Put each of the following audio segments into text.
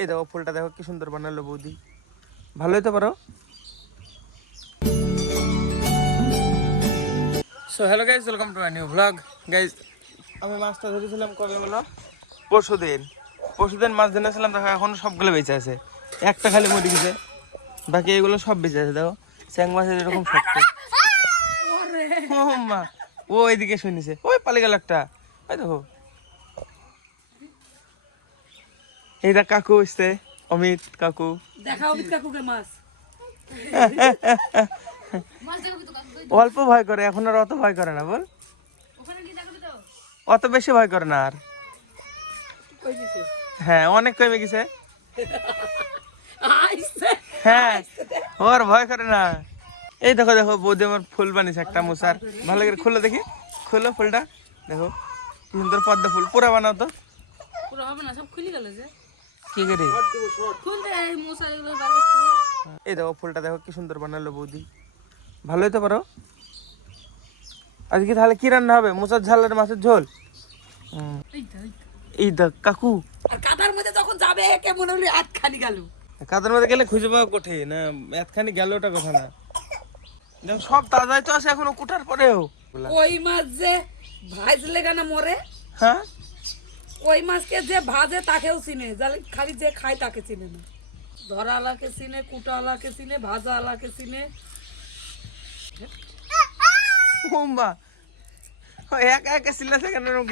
এই দেখো ফুলটা দেখো কি সুন্দর বানালো বৌদি, ভালোই তো পারো। So hello guys, welcome to my new blog. Guys আমি মাছটা ধরেছিলাম কবে বলো? পরশুদিন মাছ ধরেছিলাম, দেখো এখন সবগুলো বেঁচে আছে, একটা খালি মরে গেছে, বাকি এগুলো সব বেঁচে আছে। দেখো স্যাং মাছের এরকম শক্ত। ও মা, ও এইদিকে শুনিছে, ওই পালে গেল একটা। ওই দেখো এইটা কাকু এসছে, অমিত কাকু। দেখা অমিত কাকুকে মাছ অল্প ভয় করে, এখন আর অত ভয় করে না, বল অত বেশি ভয় করে না আর। হ্যাঁ অনেক কমে গেছে। হ্যাঁ ওর ভয় করে না। এই দেখো দেখো বৌদি আমার ফুল বানিয়েছে একটা মশার, ভালো করে খুলে দেখি, খুলো ফুলটা দেখো কি সুন্দর পদ্ম ফুল। পুরা বানাও তো। পুরো হবে না, সব খুলে গেল যে কি করে? খুলতে এই মশা এগুলো বার করতে হবে। এই দেখো ফুলটা দেখো কি সুন্দর বানালো বৌদি, ভালোই তো পারো। আজকে তাহলে কি রান্না হবে? মোচার ঝাল আর মাছের ঝোল। এই দেখ কাকু, আর কাদার মধ্যে যখন যাবে একে মনে হলো আটখানি গেল। কাদের মধ্যে গেলে খুঁজে পাওয়া কঠিন না, এতখানি গেল ওটা কথা না। দেখো সব তাজাই তো আছে এখনো কুটার পরেও। কই মাছ যে ভাজলে কেন মরে, হ্যাঁ কই মাছকে যে ভাজে তাকেও চিনে, খালি যে খায় তাকে চিনে না। ধরা আলাকে চিনে, কুটা আলাকে চিনে, ভাজা আলাকে চিনে। ওম্বা একা একা সিলাছে কেন রকম?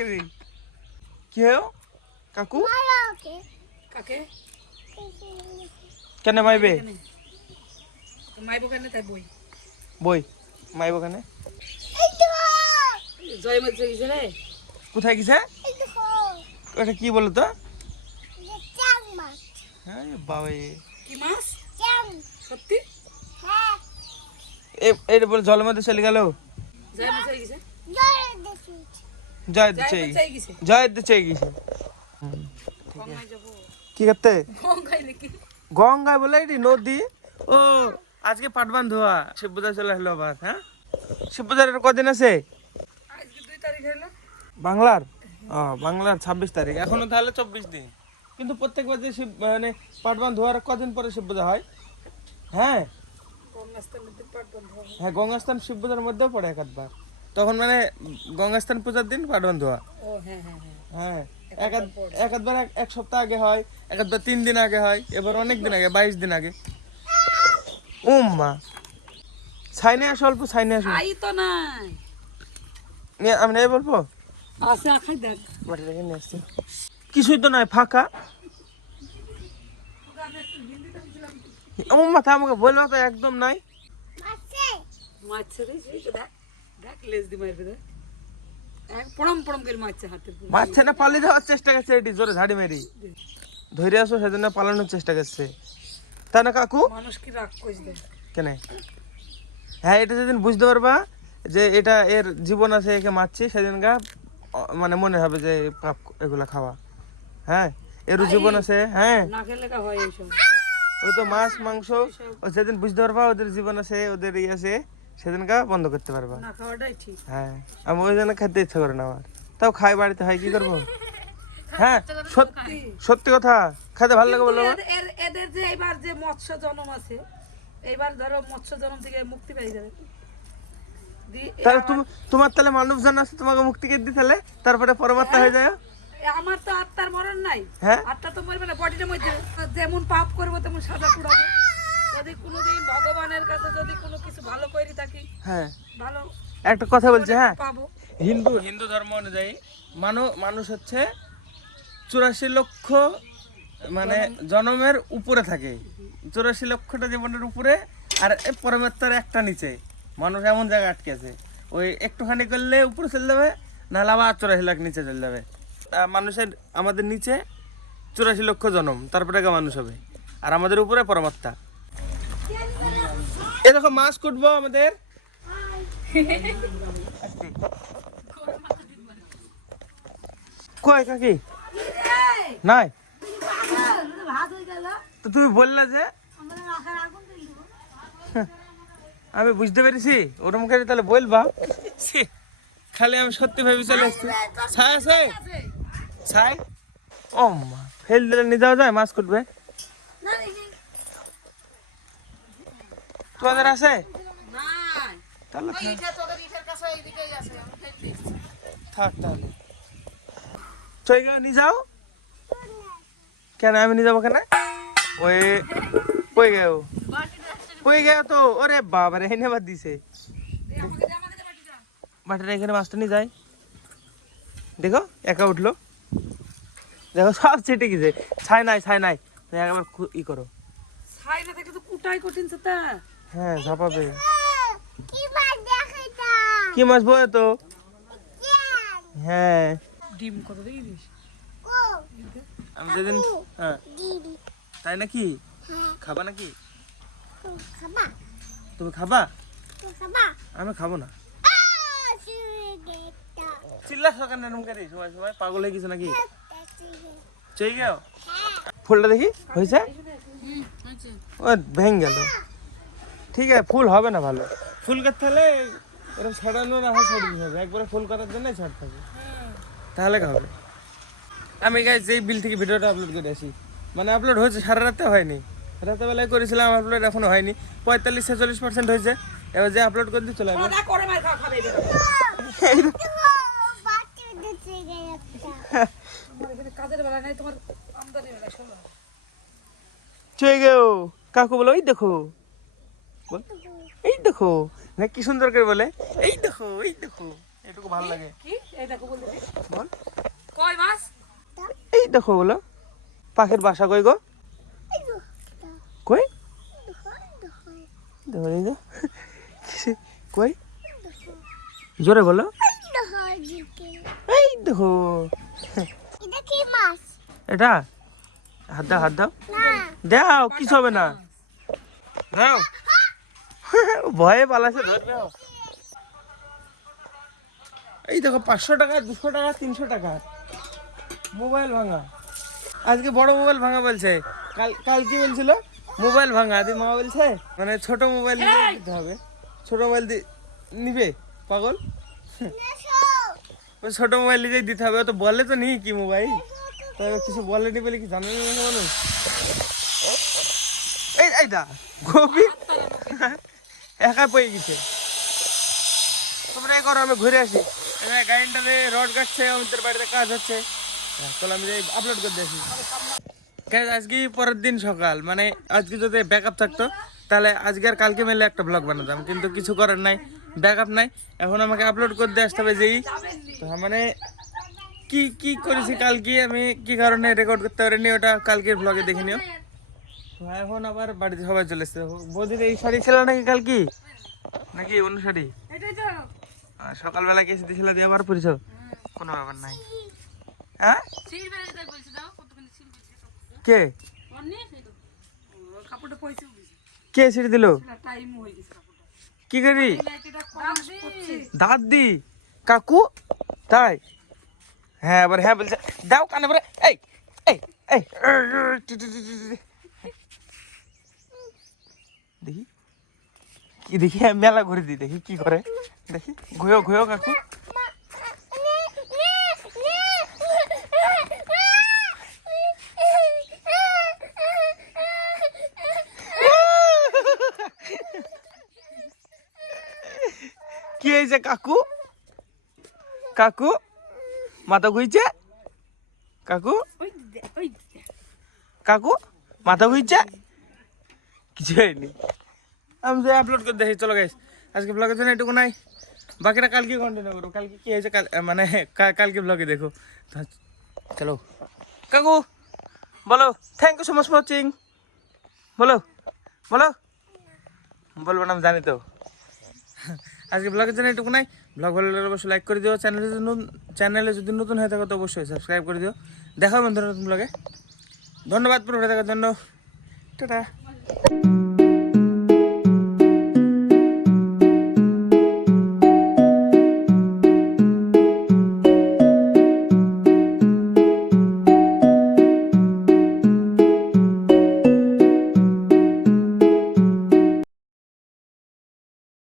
কি হলো কাকু? কাকে কেন মাইবে? মাইবো কেন তাই বই বই মাইব কেন? জয় মাছ গেছে রে। কোথায় গেছে? ওটা কি বলো তো? হ্যাঁ বাবা, কি মাছ? সত্যি এই বলে জলের মধ্যে চলে গেল। জয় মাছ গেছে, জয় জয় দিচ্ছে, মাছ গেছে। জয় দিচ্ছে গেছে। গঙ্গায় যাবো, কি করতে? গঙ্গায় নাকি? গঙ্গায় বলে এটি নদী। ও আজকে পাটবান ধোয়া, শিবপূজা চলে আসলো আবার। হ্যাঁ শিবপূজার কদিন আছে? আজকে 2 তারিখ হলো বাংলার। ও বাংলার 26 তারিখ, এখনো তাহলে 24 দিন। কিন্তু প্রত্যেকবার যে শিব মানে পাটবান ধোয়ার কদিন পরে শিবপূজা হয়? হ্যাঁ গঙ্গাস্থানের পাট বন্ধ হবে। হ্যাঁ গঙ্গাস্থান শিবপূজার মধ্যেও পড়ে একবার, তখন মানে গঙ্গাস্থান পূজার দিন পাটবান ধোয়া। ও হ্যাঁ হ্যাঁ হ্যাঁ, হ্যাঁ একবার এক সপ্তাহ আগে হয়, একবার 3 দিন আগে হয়, এবার অনেক দিন আগে, 22 দিন আগে। মা ছাইনে আসো, অল্প ছাইনে আসো। আই তো নাই আমি নাই বলবো, আছে আখাই দেখ। বাড়ি রেখে নিয়ে আসছি। কিছুই তো নয়, ফাঁকা। মাথা আমাকে বললো তো একদম নাই। মাছ রে সেই তো দেখ, দেখ লেজ দি মারবে দেখ, এক পড়ম পড়ম করে মাছ হাতে পুরো। মারছে না, পালিয়ে যাওয়ার চেষ্টা করছে, এটি জোরে ঝাড়ি মেরি ধরে আসো, সেজন্য পালানোর চেষ্টা করছে, তাই না কাকু? মানুষ কি রাগ কইছ দেখ কেন? হ্যাঁ এটা যেদিন বুঝতে পারবা যে এটা এর জীবন আছে, একে মারছি, সেদিন গা মানে মনে হবে যে পাপ এগুলা খাওয়া। হ্যাঁ এর জীবন আছে। হ্যাঁ না খেলে কা হয় এইসব। ওই তো মাছ মাংস, যেদিন বুঝতে পারবা ওদের জীবন আছে, ওদের ইয়ে আছে, সেদিন গা বন্ধ করতে পারবা। না খাওয়াটাই ঠিক। হ্যাঁ আমি ওই জন্য খেতে ইচ্ছা করে না আমার, তাও খাই বাড়িতে, হয় কি করবো। হ্যাঁ সত্যি সত্যি কথা, খাইতে ভালো লাগে বললো। এদের যে এবার যে মৎস্য জন্ম আছে, এইবার ধরো মৎস্য জন্ম থেকে মুক্তি পেয়ে যাবে। তাহলে তোমার তাহলে মানব জান আছে, তোমাকে মুক্তি কে দি, তাহলে তারপরে পরমাত্মা হয়ে যায়। আমার তো আত্মার মরণ নাই। হ্যাঁ আত্মা তো মরবে না, বডির মধ্যে যেমন পাপ করবো তেমন সাজা কুড়াবো। যদি কোনোদিন ভগবানের কাছে যদি কোনো কিছু ভালো করে থাকি, হ্যাঁ ভালো একটা কথা বলছি। হ্যাঁ পাবো। হিন্দু ধর্ম অনুযায়ী মানুষ হচ্ছে 84 লক্ষ মানে জন্মের উপরে থাকে, 84 লক্ষটা জীবনের উপরে, আর এই পরমাত্মার একটা নিচে। মানুষ এমন জায়গায় আটকে আছে, ওই একটুখানি করলে উপরে চলে যাবে, নাহলে আবার 84 লাখ নিচে চলে যাবে। মানুষের আমাদের নিচে 84 লক্ষ জন্ম, তারপরে মানুষ হবে, আর আমাদের উপরে পরমাত্মা। এ দেখো মাছ কুটবো আমাদের। কয় কাকি নাই তো তুমি বললে যে, আমি বুঝতে পেরেছি ওরকম করে, তাহলে বলবা। খালি আমি সত্যি ভেবে চলে এসছি। ছাই আছে ছাই। ও মা ফেল দিলে নিয়ে যাওয়া যায় মাছ কুটবে। তোমাদের আছে? না তাহলে ওই ইটা তোদের ইটার কাছে এইদিকেই আছে আমি দেখছি থাক তাহলে চই গেও নিয়ে যাও কেন আমি নিয়ে যাবো কেন ওই কই গেও কই গেও তো ওরে বাবা রে এনে বাদ দিছে বাটিটা এখানে মাছটা নিয়ে যায় দেখো একা উঠলো দেখো সব ছিটে গেছে ছাই নাই একবার ই করো ছাই না থাকে তো কুটাই কঠিন সেটা হ্যাঁ ঝাপাবে কি মাছ বয় তো হ্যাঁ ডিম কত দেখিস আমি যেদিন হ্যাঁ তাই নাকি খাবা নাকি তুমি খাবা আমি খাবো না চিল্লা সকাল নেন করে সময় সময় পাগল হয়ে গেছে নাকি চেয়ে গেও ফুলটা দেখি হয়েছে ও ভেঙে গেল ঠিক আছে ফুল হবে না ভালো ফুল গাছ তাহলে এরকম ছাড়ানোর আশা ছাড় দিতে হবে একবারে ফুল করার জন্যই ছাড়তে হবে তাহলে হবে আমি গাইজ এই বিল থেকে ভিডিওটা আপলোড করে আসি মানে আপলোড হয়েছে সারা রাতে হয়নি রাতেবেলায় করেছিলাম আপলোড এখনো হয়নি 45-46% হয়েছে এবার যে আপলোড করে দিয়ে চলে আসবে করে মার খা খাবে কাজের বেলা নাই তোমার আমদানি বেলা শোনো চলে গেও কাকু বলো এই দেখো বল এই দেখো না কি সুন্দর করে বলে এই দেখো এটুকু ভালো লাগে কি এই দেখো বল দেখি বল কই মাছ এই দেখো বলো পাখির বাসা কই গো কই দেখো এই যে কই জোরে বলো এই দেখো এটা হাত দাও দাও কিছু হবে না দাও ভয়ে পালাছে ধরলেও এই দেখো 500 টাকা 200 টাকা 300 টাকা মোবাইল ভাঙা আজকে বড় মোবাইল ভাঙা বলছে কাল কি বলছিল মোবাইল ভাঙা দি মা বলছে মানে ছোট মোবাইল দিতে হবে ছোট মোবাইল নিবে পাগল ওই ছোট মোবাইল নিজেই দিতে হবে তো বলে তো নেই কি মোবাইল তবে কিছু বলেনি বলে কি জানেন না মানুষ এই দা গোপি একা পেয়ে গেছে তোমরা এই করো আমি ঘুরে আসি গাড়িটারে রড কাটছে আমাদের বাড়িতে কাজ হচ্ছে চলো আমি আপলোড করে দেখি আজকে পরের দিন সকাল মানে আজকে যদি ব্যাকআপ থাকতো তাহলে আজকে আর কালকে মিলে একটা ব্লগ বানাতাম কিন্তু কিছু করার নাই ব্যাকআপ নাই এখন আমাকে আপলোড করে দিয়ে আসতে হবে যেই তো মানে কি করেছি কালকে আমি কি কারণে রেকর্ড করতে পারিনি ওটা কালকের ব্লগে দেখে নিও তো এখন আবার বাড়িতে সবাই চলে এসছে বৌদির এই শাড়ি ছিল নাকি কালকে নাকি অন্য শাড়ি সকালবেলা কেসে দিয়েছিল দিয়ে আবার পরিছ কোনো ব্যাপার নাই হ্যাঁ কে কে ছিড়ে দিল কি করি দাঁত দি কাকু তাই হ্যাঁ এবার হ্যাঁ বলছে দাও কানে পরে এই এই এই দেখি কি দেখি মেলা ঘুরে দি দেখি কি করে দেখি ঘুয়ো কাকু কি হয়েছে কাকু মাথা ঘুরছে কাকু মাথা ঘুরছে কিছু হয়নি আমি যে আপলোড করে দেখি চলো গাইস আজকে ব্লগের জন্য এটুকু নাই বাকিটা কালকে কন্টিনিউ করো কালকে কি হয়েছে মানে কালকে ব্লগে দেখো চলো কাকু বলো thank you so much for watching বলো বলবো না আমি জানি তো আজকে ব্লগের জন্য এটুকু নাই ব্লগ ভালো লাগলে অবশ্যই লাইক করে দিও চ্যানেলে যদি নতুন হয়ে থাকো তো অবশ্যই সাবস্ক্রাইব করে দিও দেখা হবে বন্ধুরা নতুন ব্লগে ধন্যবাদ পুরো দেখার জন্য টাটা